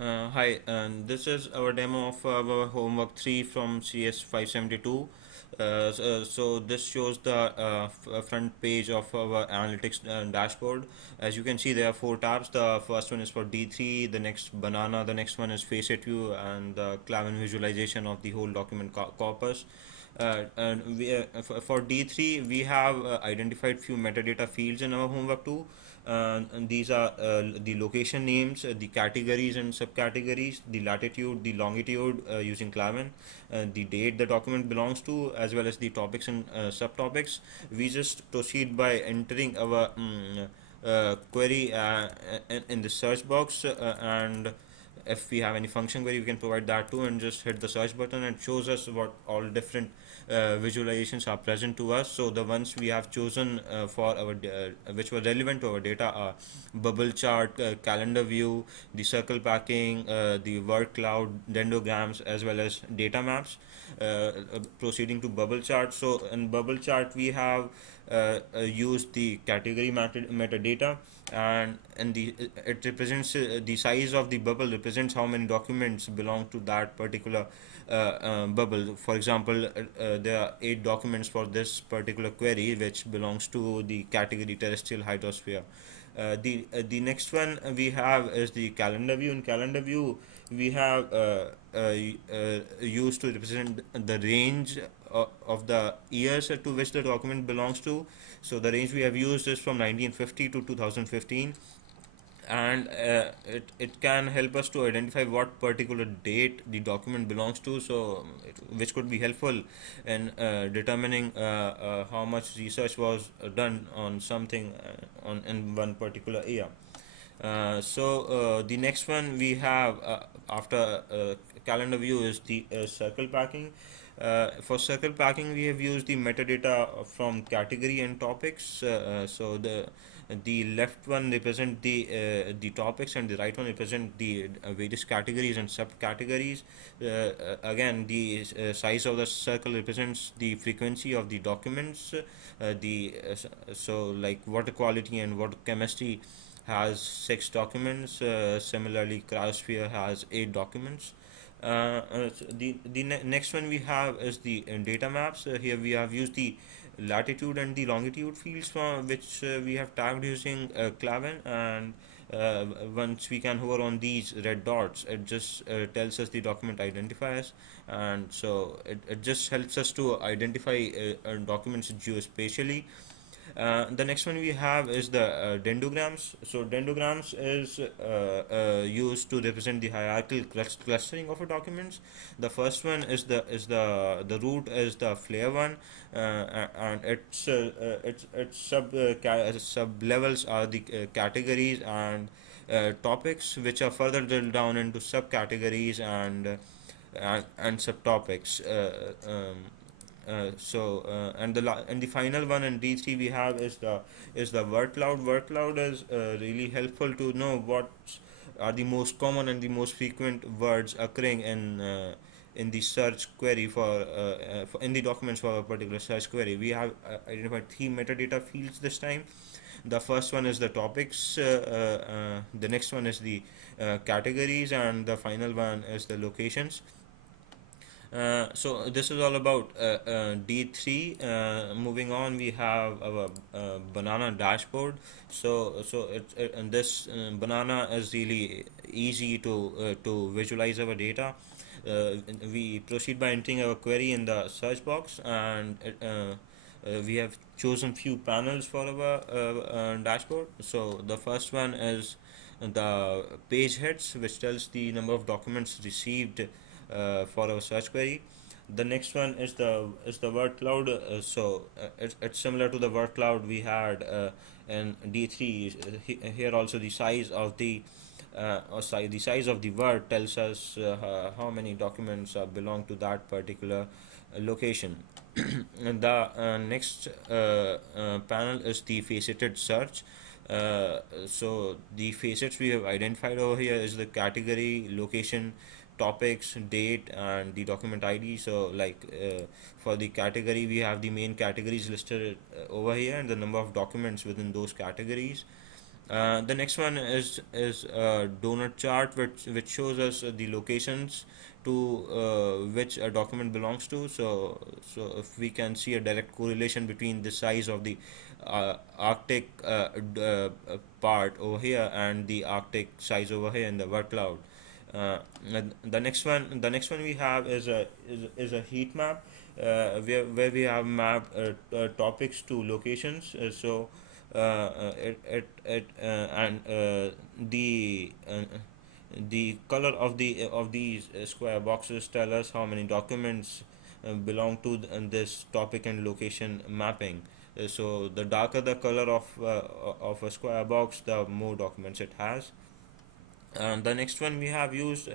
Hi, and this is our demo of our homework 3 from CS572. So this shows the front page of our analytics dashboard. As you can see, there are four tabs. The first one is for D3, the next banana, the next one is facet view, and the Clavin visualization of the whole document corpus. For D3, we have identified few metadata fields in our homework 2. And these are the location names, the categories and subcategories, the latitude, the longitude using Clavin, the date the document belongs to, as well as the topics and subtopics. We just proceed by entering our query in the search box, and if we have any function query, we can provide that too, and just hit the search button and shows us what all different visualizations are present to us. So the ones we have chosen for our which were relevant to our data are bubble chart, calendar view, the circle packing, the word cloud, dendrograms, as well as data maps. Proceeding to bubble chart. So in bubble chart we have used the category metadata, and the it represents the size of the bubble represents how many documents belong to that particular bubble. For example, there are 8 documents for this particular query, which belongs to the category terrestrial hydrosphere. The next one we have is the calendar view. In calendar view, we have used to represent the range of the years to which the document belongs to. So the range we have used is from 1950 to 2015, and it can help us to identify what particular date the document belongs to, so which could be helpful in determining how much research was done on something on in one particular year. The next one we have after calendar view is the circle packing. For circle packing, we have used the metadata from category and topics. The left one represent the topics, and the right one represent the various categories and subcategories. Again, the size of the circle represents the frequency of the documents. Like water quality and water chemistry has 6 documents. Similarly, cryosphere has 8 documents. Next one we have is the data maps. Here we have used the latitude and the longitude fields from which we have tagged using Clavin, and once we can hover on these red dots, it just tells us the document identifiers, and so it just helps us to identify documents geospatially. The next one we have is the dendrograms. So dendrograms is used to represent the hierarchical clustering of a documents. The first one is the root is the flare one, and its sub levels are the categories and topics, which are further drilled down into subcategories and subtopics. And the final one in D3 we have is the word cloud. Word cloud is really helpful to know what are the most common and the most frequent words occurring in the search query for in the documents for a particular search query. We have identified 3 metadata fields this time. The first one is the topics, the next one is the categories, and the final one is the locations. So this is all about D3. Moving on, we have our banana dashboard. And this banana is really easy to visualize our data. We proceed by entering our query in the search box, and we have chosen few panels for our dashboard. So the first one is the page heads, which tells the number of documents received for our search query. The next one is the word cloud. It's similar to the word cloud we had in D3. Here also the size of the size of the word tells us how many documents belong to that particular location. And the next panel is the faceted search. So the facets we have identified over here is the category, location, topics, date, and the document ID. So for the category, we have the main categories listed over here and the number of documents within those categories. The next one is a donut chart which shows us the locations to which a document belongs to. So if we can see a direct correlation between the size of the Arctic part over here and the Arctic size over here in the word cloud. And the next one we have is a heat map, where we have mapped topics to locations. The color of these square boxes tell us how many documents belong to this topic and location mapping. So the darker the color of a square box, the more documents it has. The next one we have used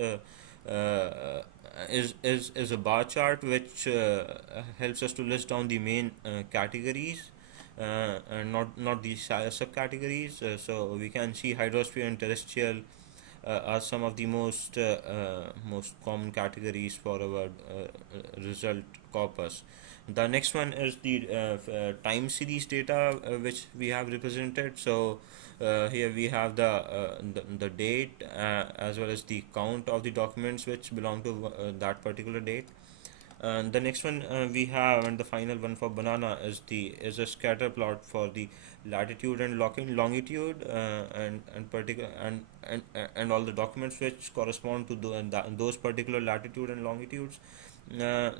is a bar chart which helps us to list down the main categories, and not the subcategories. So we can see hydrosphere and terrestrial are some of the most common categories for our result corpus. The next one is the time series data, which we have represented. So here we have the date, as well as the count of the documents which belong to that particular date. And the next one we have, and the final one for banana, is a scatter plot for the latitude and longitude, and particular and all the documents which correspond to those particular latitude and longitudes.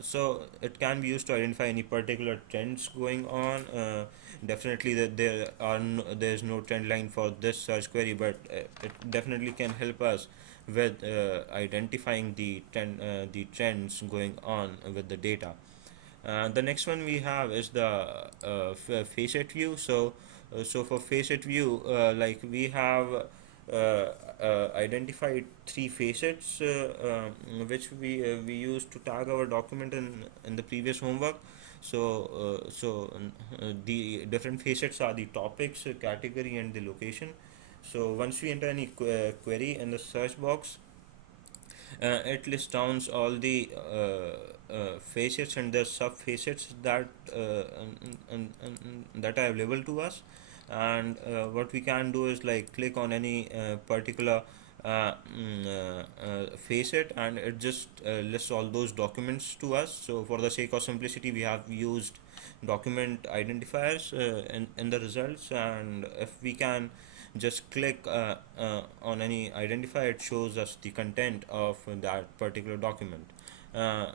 So it can be used to identify any particular trends going on. Definitely, that there is no trend line for this search query, but it definitely can help us with identifying the trends going on with the data. The next one we have is the facet view. So for facet view, like we have identified three facets, which we used to tag our document in the previous homework. The different facets are the topics, category, and the location. So once we enter any query in the search box, it lists down all the facets and the sub facets that are available to us. And what we can do is like click on any particular facet, and it just lists all those documents to us. So for the sake of simplicity, we have used document identifiers in the results, and if we can just click on any identifier, it shows us the content of that particular document. And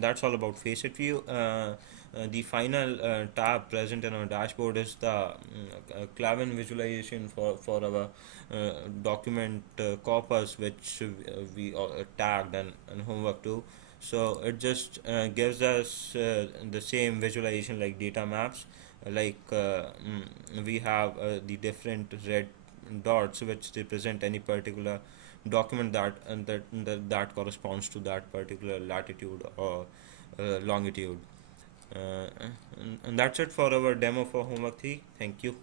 that's all about facet view. The final tab present in our dashboard is the Clavin visualization for our document corpus, which we tagged and homework to. So it just gives us the same visualization like data maps. We have the different red dots which represent any particular document that corresponds to that particular latitude or longitude. And that's it for our demo for homework 3. Thank you.